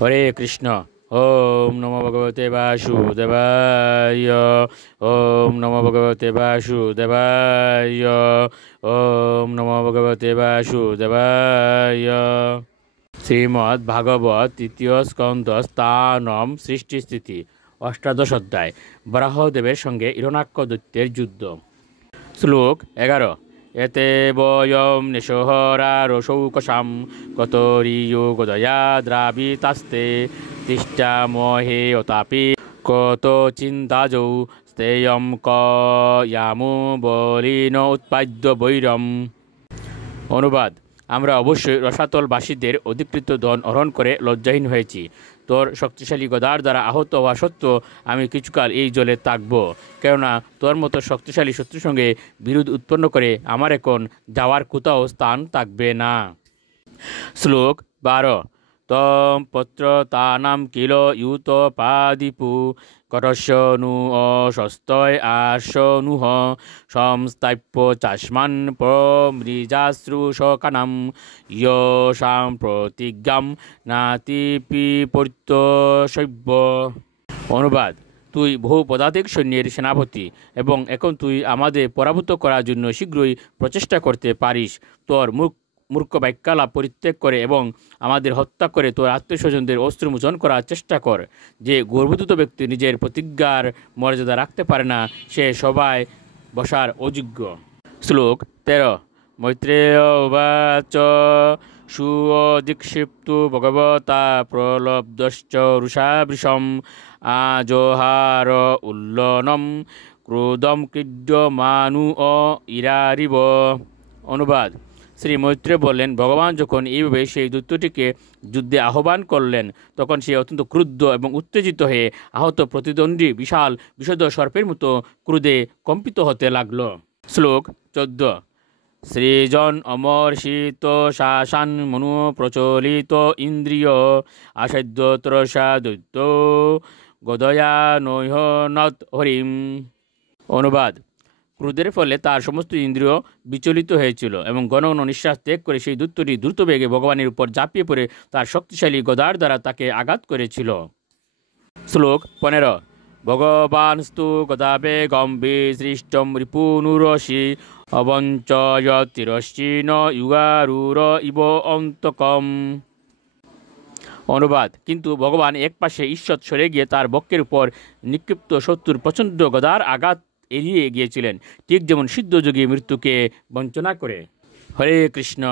হরে কৃষ্ণ। ওম নমো ভগবতে বাসুদেবায়। ওম নমো ভগবতে বাসুদেবায়। ওম নমো ভগবতে বাসুদেবায়। শ্রীমদ্ ভাগবত তৃতীয় স্কন্ধ স্থানম সৃষ্টিস্থিতি অষ্টাদশ অধ্যায় বরাহদেবের সঙ্গে হিরণ্যাক্ষ দৈত্যের যুদ্ধ। শ্লোক 11। এতে বয়ম নিশোহরারশৌকশাম কতরিয়ো গদয়া দ্রাবিতাস্তে তিষ্ঠা মহে অতাপি কত চিন্তাজৌ স্তেয়ম কয়ামু বলিন উৎপাদ্য বৈরম। অনুবাদ: আমরা অবশ্যই রসাতলবাসীদের অধিকৃত ধন হরণ করে লজ্জাহীন হয়েছি। তোর শক্তিশালী গদার দ্বারা আহত হওয়া সত্ত্বেও আমি কিছুকাল এই জলে থাকব, কেননা তোর মতো শক্তিশালী শত্রুর সঙ্গে বিরোধ উৎপন্ন করে আমার এখন যাওয়ার কোথাও স্থান থাকবে না। শ্লোক 12। তম পত্র তানাম কিল ইউত পাদিপু কটস্য নু অস্বস্তয় আশনুহ সংস্থাপ্য চাস্মান প্রমৃজাশ্রুশকানাম ইয়সাম প্রতিজ্ঞাম নাতিপি পরিত্যশব্য। অনুবাদ: তুই বহু পদাতিক সৈন্যের সেনাপতি এবং এখন তুই আমাদের পরাভূত করার জন্য শীঘ্রই প্রচেষ্টা করতে পারিস। তোর মূর্খ বাক্যালাপ পরিত্যাগ করে এবং আমাদের হত্যা করে তোর আত্মীয়স্বজনদের অস্ত্রমোচন করার চেষ্টা কর। যে গর্ভবতী ব্যক্তি নিজের প্রতিজ্ঞার মর্যাদা রাখতে পারে না, সে সবাই বসার অযোগ্য। শ্লোক 13। মৈত্রেয় উবাচ সুদীক্ষিপ্তু ভগবতা প্রলব্ধশ্চ রুষাবৃষম আজহার উল্লনম ক্রোধম ক্রীডমানু ইরারিব। অনুবাদ: শ্রী মৈত্রেয় বললেন, ভগবান যখন এইভাবে সেই দৈত্যটিকে যুদ্ধে আহ্বান করলেন, তখন সে অত্যন্ত ক্রুদ্ধ এবং উত্তেজিত হয়ে আহত প্রতিদ্বন্দ্বী বিশাল বিষধর সর্পের মতো ক্রোধে কম্পিত হতে লাগল। শ্লোক 14। সৃজন অমর্ষিত শাসান মনু প্রচলিত ইন্দ্রিয় আসাধ্য ত্রসা দৈত্য গদয়া নৈহ নত হরিম। অনুবাদ: ক্রোধের ফলে তার সমস্ত ইন্দ্রিয় বিচলিত হয়েছিল এবং ঘন ঘন নিঃশ্বাস ত্যাগ করে সেই দৈত্যটি দ্রুত বেগে ভগবানের উপর ঝাঁপিয়ে পড়ে তার শক্তিশালী গদার দ্বারা তাকে আঘাত করেছিল। শ্লোক 15। ভগবানস্তু গদাবেগম বিসৃষ্টম রিপুনুরসি অবঞ্চয়তিরশ্চিন ইউগারুর ইব অন্তকম। অনুবাদ: কিন্তু ভগবান এক পাশে ঈষৎ সরে গিয়ে তার বক্ষের উপর নিক্ষিপ্ত শত্রুর প্রচণ্ড গদার আঘাত এড়িয়ে গিয়েছিলেন, ঠিক যেমন সিদ্ধযোগী মৃত্যুকে বঞ্চনা করে। হরে কৃষ্ণ।